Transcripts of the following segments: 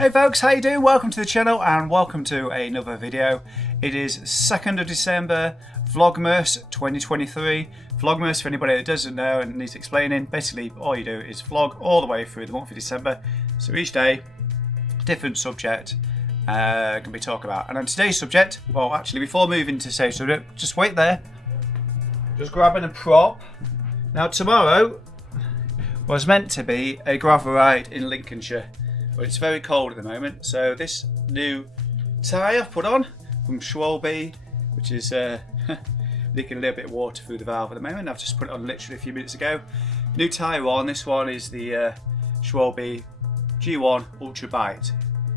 Hey folks, how you doing? Welcome to the channel and welcome to another video. It is 2nd of December, Vlogmas 2023. Vlogmas, for anybody that doesn't know and needs explaining, basically all you do is vlog all the way through the month of December. So each day, different subject can be talked about. And on today's subject, well actually before moving to today's subject, just wait there. Just grabbing a prop. Now tomorrow was meant to be a gravel ride in Lincolnshire. But it's very cold at the moment, so this new tyre I've put on from Schwalbe, which is leaking a little bit of water through the valve at the moment. I've just put it on literally a few minutes ago. New tyre on, this one is the Schwalbe G1 Ultra Bite.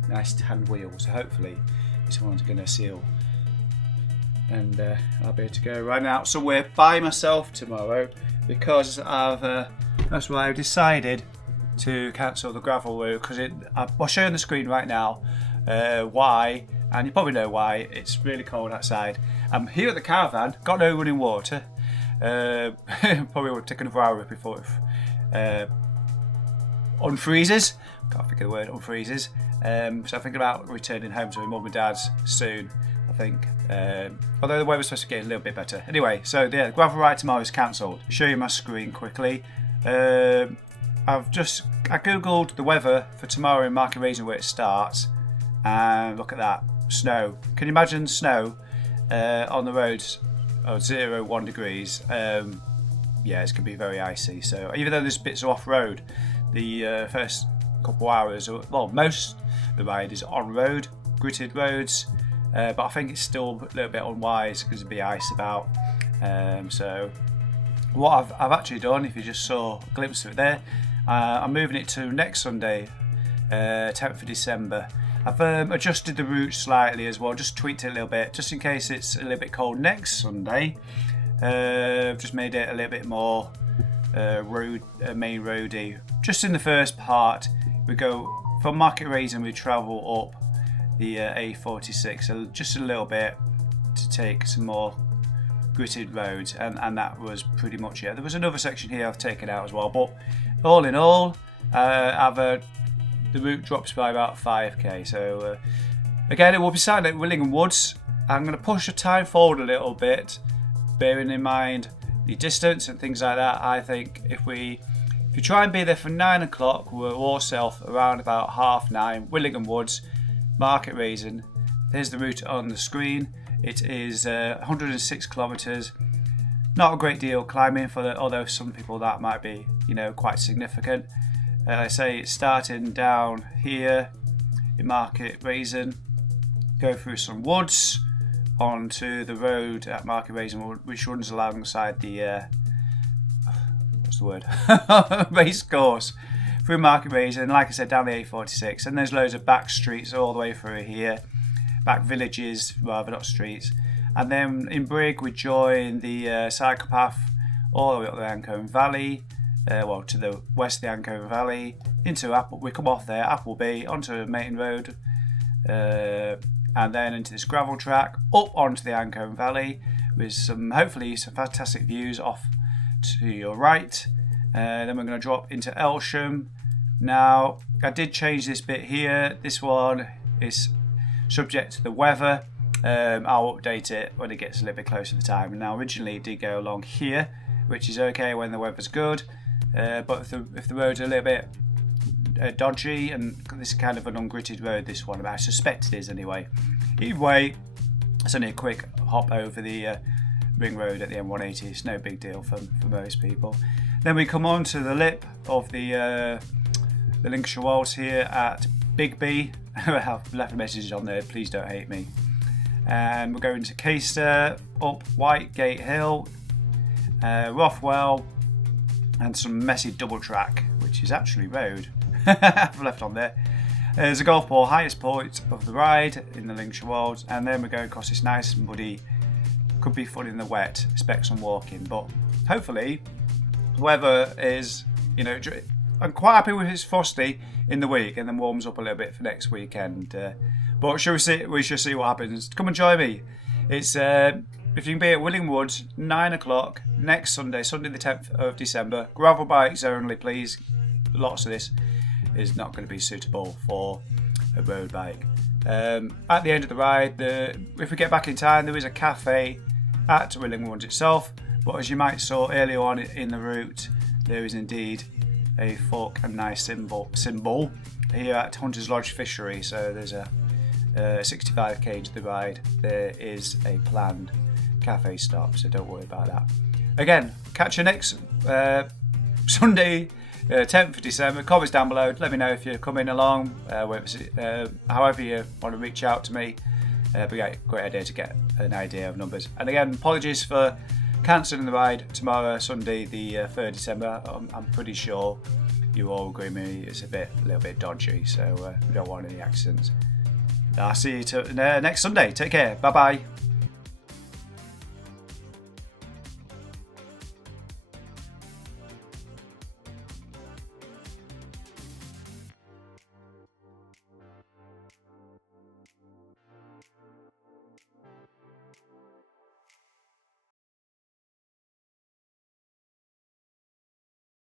Nice tan wheel, so hopefully this one's going to seal. And I'll be able to go riding out somewhere by myself tomorrow because that's why I've decided to cancel the gravel route, because I'll show you on the screen right now why, and you probably know why. It's really cold outside. I'm here at the caravan, got no running water. Probably would take another hour before it unfreezes. Can't think of the word, unfreezes. So I'm thinking about returning home to my mum and dad's soon, I think. Although the weather's supposed to get a little bit better. Anyway, so yeah, the gravel ride tomorrow is cancelled. Show you my screen quickly. I googled the weather for tomorrow in Market Raisin where it starts, and look at that, snow. Can you imagine snow on the roads of 0-1 degrees? Yeah, it's going to be very icy. So even though there's bits of off-road, the first couple of hours, well, most of the ride is on-road, gritted roads, but I think it's still a little bit unwise because there'll be ice about. So what I've actually done, if you just saw a glimpse of it there, I'm moving it to next Sunday, 10th of December. I've adjusted the route slightly as well, just tweaked it a little bit, just in case it's a little bit cold next Sunday. I've just made it a little bit more main roady. Just in the first part, we go from Market Raisin, we travel up the A46 just a little bit to take some more gritted roads, and that was pretty much it. There was another section here I've taken out as well, but all in all, the route drops by about 5k. So again, it will be starting at Willingham Woods. I'm going to push the time forward a little bit, bearing in mind the distance and things like that. I think if you try and be there for 9 o'clock, we're all self around about 9:30. Willingham Woods, Market Raisin. There's the route on the screen. It is 106 kilometres. Not a great deal climbing although some people that might be, quite significant. I say it's starting down here in Market Raisin, go through some woods onto the road at Market Raisin, which runs alongside the race course through Market Raisin. Like I said, down the A46, and there's loads of back streets all the way through here. Back villages, rather, not streets. And then in Brig we join the cycle path all the way up the Ancombe Valley, to the west of the Ancombe Valley, into we come off there, Appleby, onto Main Road, and then into this gravel track, up onto the Ancombe Valley, with hopefully some fantastic views off to your right. Then we're going to drop into Elsham. Now, I did change this bit here. This one is subject to the weather. I'll update it when it gets a little bit closer to the time. Now originally it did go along here, which is okay when the weather's good, but if the road's a little bit dodgy, and this is kind of an ungritted road, this one, I suspect it is anyway. Either way, it's only a quick hop over the ring road at the M180. It's no big deal for most people. Then we come on to the lip of the Lincolnshire Wolds here at Bigby. I've left a message on there, please don't hate me. And we're going to Caister, up Whitegate Hill, Rothwell, and some messy double track, which is actually road. I've left on there. There's a golf ball, highest point of the ride in the Lincolnshire Wolds, and then we're going across this nice and muddy, could be fun in the wet, expect some walking, but hopefully the weather is, I'm quite happy with it's frosty in the week and then warms up a little bit for next weekend. But we shall see what happens. Come and join me. It's if you can be at Willingham Woods, 9 o'clock next Sunday, Sunday the 10th of December. Gravel bikes only, please. Lots of this is not going to be suitable for a road bike. At the end of the ride, if we get back in time, there is a cafe at Willingwoods itself, but as you might saw earlier on in the route, there is indeed a fork and knife symbol here at Hunter's Lodge Fishery. So there's a 65k into the ride, there is a planned cafe stop, so don't worry about that. Again, catch you next Sunday, 10th of December. Comments down below, let me know if you're coming along, however you want to reach out to me. But yeah, great idea to get an idea of numbers. And again, apologies for cancelling the ride tomorrow, Sunday the 3rd of December. I'm pretty sure you all agree with me, it's a little bit dodgy, so we don't want any accidents. I'll see you next Sunday. Take care. Bye bye.